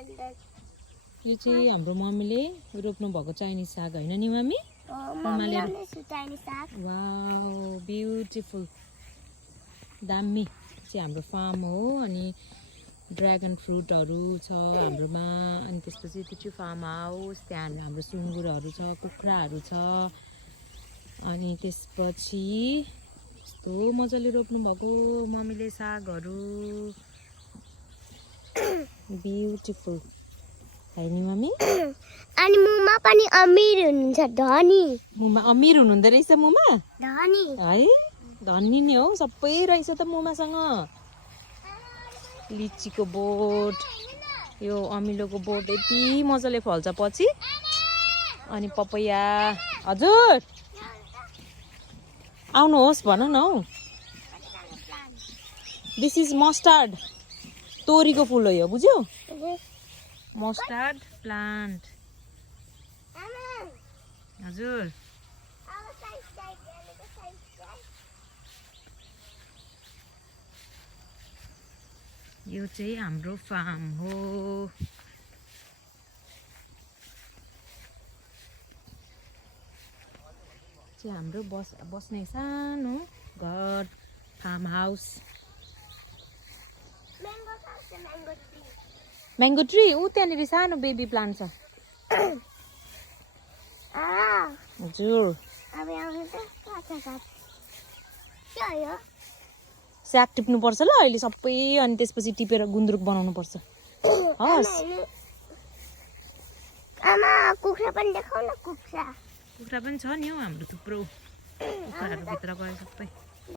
यो चाहिँ हाम्रो मम्मीले रोप्नु भएको चाइनिज साग हैन नि मम्मी? वाउ ब्युटिफुल दामी चाहिँ हाम्रो फार्म हो अनि ड्र्यागन फ्रुटहरु छ हाम्रोमा अनि त्यसपछि त्यो चाहिँ फार्म हाउस त्यहाँ हाम्रो सुँगुरहरु छ कुखुराहरु छ अनि त्यसपछि यस्तो मजाले रोप्नु भएको मम्मीले सागहरु ब्युटिफुल हैन मम्मी? अनि मुमा पनि अमीर हुनुहुन्छ धनी मुमा अमीर हुनुहुँदो रहेछ मुमा धनी है धनी नै हो सबै रहेछ त मुमासँग लिचीको बोट यो अमिलोको बोट यति मजाले फल्छ पछि अनि पपैया हजुर आउनुहोस् भन न हौ दिस इज मस्टर्ड तोरीको फुल हो यो बुझ्यौ मस्टर्ड प्लान्ट हजुर यो चाहिँ हाम्रो फार्म हो चाहिँ हाम्रो बस्ने सानो घर फार्म हाउस म्याङ्गो ट्री ऊ त्यहाँनिर सानो बेबी प्लान्ट छ हजुर स्याक टिप्नुपर्छ ल अहिले सबै अनि त्यसपछि टिपेर गुन्द्रुक बनाउनु पर्छ हस् आमा कुखुरा पनि देखाउ न कुखुरा कुखुरा पनि छ नि हौ हाम्रो थुप्रो कुखुराहरू भित्र गयो सबै